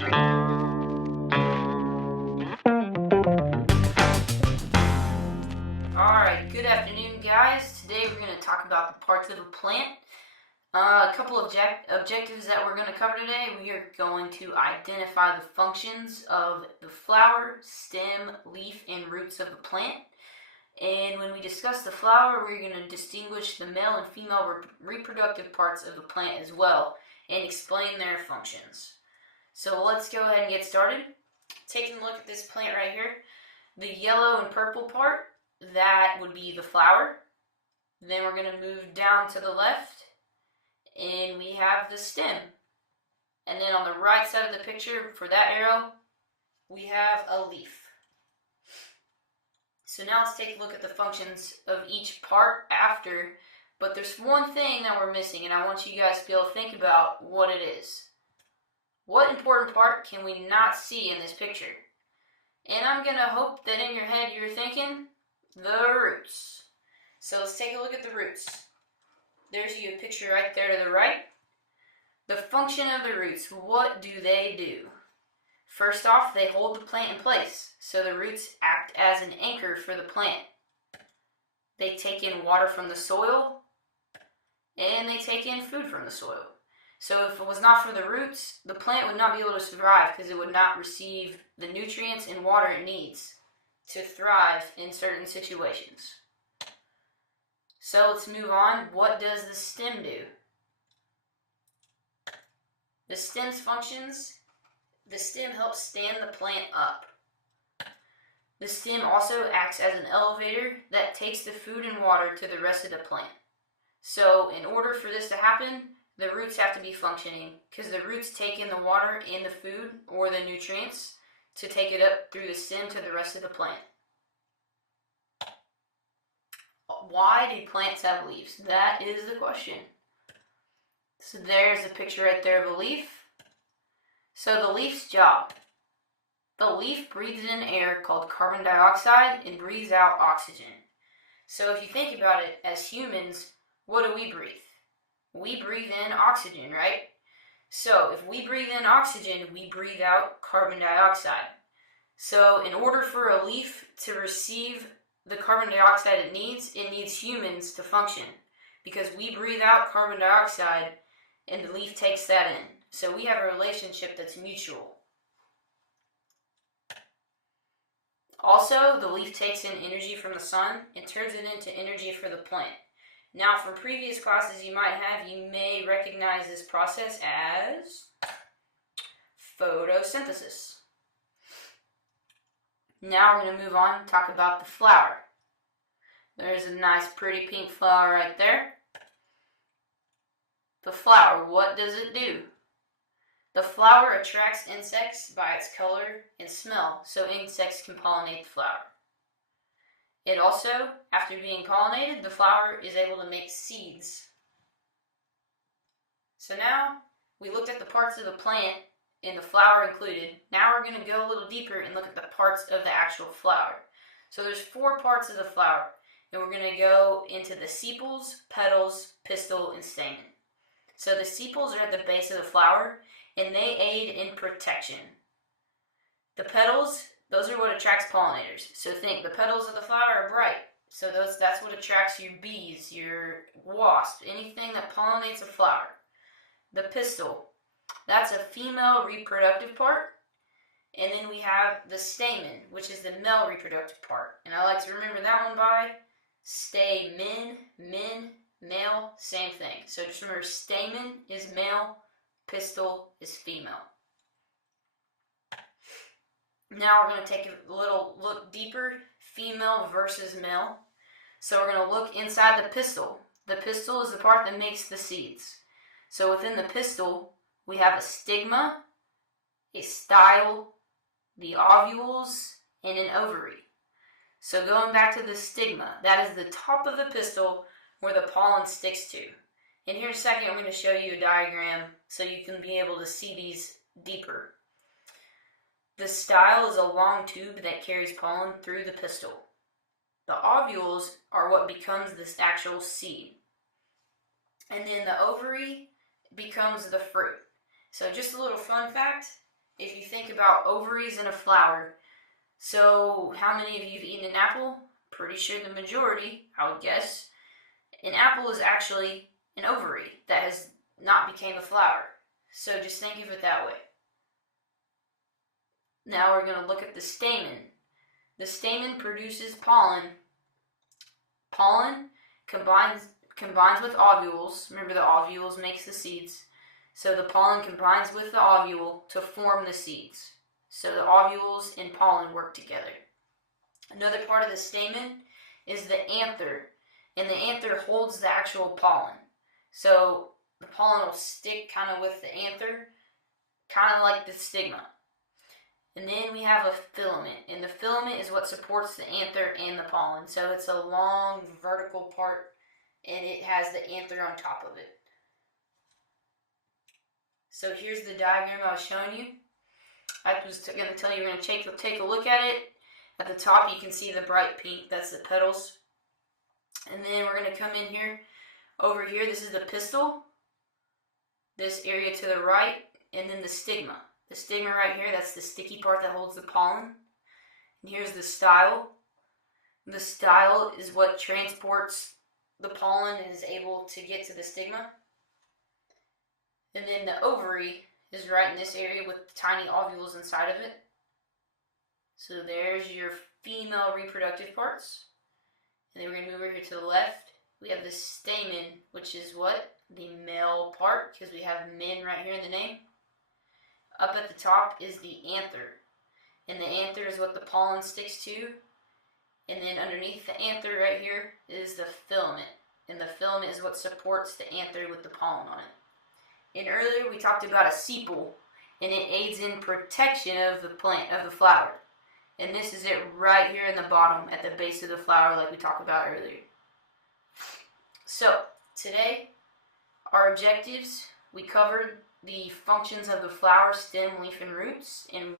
Alright, good afternoon guys. Today we're going to talk about the parts of a plant. A couple of objectives that we're going to cover today. We are going to identify the functions of the flower, stem, leaf, and roots of the plant. And when we discuss the flower, we're going to distinguish the male and female reproductive parts of the plant as well and explain their functions. So let's go ahead and get started. Taking a look at this plant right here, the yellow and purple part, that would be the flower. Then we're going to move down to the left and we have the stem. And then on the right side of the picture for that arrow, we have a leaf. So now let's take a look at the functions of each part after, but there's one thing that we're missing and I want you guys to be able to think about what it is. What important part can we not see in this picture? And I'm going to hope that in your head you're thinking, the roots. So let's take a look at the roots. There's you a picture right there to the right. The function of the roots, what do they do? First off, they hold the plant in place. So the roots act as an anchor for the plant. They take in water from the soil and they take in food from the soil. So if it was not for the roots, the plant would not be able to survive because it would not receive the nutrients and water it needs to thrive in certain situations. So let's move on. What does the stem do? The stem's functions, the stem helps stand the plant up. The stem also acts as an elevator that takes the food and water to the rest of the plant. So in order for this to happen, the roots have to be functioning because the roots take in the water and the food or the nutrients to take it up through the stem to the rest of the plant. Why do plants have leaves? That is the question. So there's a picture right there of a leaf. So the leaf's job. The leaf breathes in air called carbon dioxide and breathes out oxygen. So if you think about it, as humans, what do we breathe? We breathe in oxygen, right? So if we breathe in oxygen, we breathe out carbon dioxide. So in order for a leaf to receive the carbon dioxide it needs humans to function. Because we breathe out carbon dioxide and the leaf takes that in. So we have a relationship that's mutual. Also, the leaf takes in energy from the sun and turns it into energy for the plant. Now, from previous classes you might have, you may recognize this process as photosynthesis. Now we're going to move on and talk about the flower. There's a nice pretty pink flower right there. The flower, what does it do? The flower attracts insects by its color and smell, so insects can pollinate the flower. It also, after being pollinated, the flower is able to make seeds. So now, we looked at the parts of the plant, and the flower included. Now we're going to go a little deeper and look at the parts of the actual flower. So there's 4 parts of the flower, and we're going to go into the sepals, petals, pistil, and stamen. So the sepals are at the base of the flower, and they aid in protection. The petals, those are what attracts pollinators. So think, the petals of the flower are bright. So that's what attracts your bees, your wasp, anything that pollinates a flower. The pistil, that's a female reproductive part. And then we have the stamen, which is the male reproductive part. And I like to remember that one by stamen, male, same thing. So just remember, stamen is male, pistil is female. Now we're going to take a little look deeper, female versus male. So we're going to look inside the pistil. The pistil is the part that makes the seeds. So within the pistil, we have a stigma, a style, the ovules, and an ovary. So going back to the stigma, that is the top of the pistil where the pollen sticks to. And here in a second, I'm going to show you a diagram so you can be able to see these deeper. The style is a long tube that carries pollen through the pistil. The ovules are what becomes this actual seed. And then the ovary becomes the fruit. So just a little fun fact, if you think about ovaries in a flower, so how many of you have eaten an apple? Pretty sure the majority, I would guess. An apple is actually an ovary that has not became a flower. So just think of it that way. Now we're going to look at the stamen. The stamen produces pollen. Pollen combines with ovules. Remember, the ovules makes the seeds. So the pollen combines with the ovule to form the seeds. So the ovules and pollen work together. Another part of the stamen is the anther. And the anther holds the actual pollen. So the pollen will stick kind of with the anther, kind of like the stigma. And then we have a filament. And the filament is what supports the anther and the pollen. So it's a long vertical part, and it has the anther on top of it. So here's the diagram I was showing you. I was going to tell you, we're going to take a look at it. At the top you can see the bright pink, that's the petals. And then we're going to come in here, over here, this is the pistil. This area to the right, and then the stigma. The stigma right here, that's the sticky part that holds the pollen. And here's the style. The style is what transports the pollen and is able to get to the stigma. And then the ovary is right in this area with tiny ovules inside of it. So there's your female reproductive parts. And then we're going to move over here to the left. We have the stamen, which is what? The male part, because we have men right here in the name. Up at the top is the anther. And the anther is what the pollen sticks to. And then underneath the anther right here is the filament. And the filament is what supports the anther with the pollen on it. And earlier we talked about a sepal, and it aids in protection of the plant, of the flower. And this is it right here in the bottom at the base of the flower like we talked about earlier. So, today, our objectives, we covered the functions of the flower, stem, leaf, and roots, and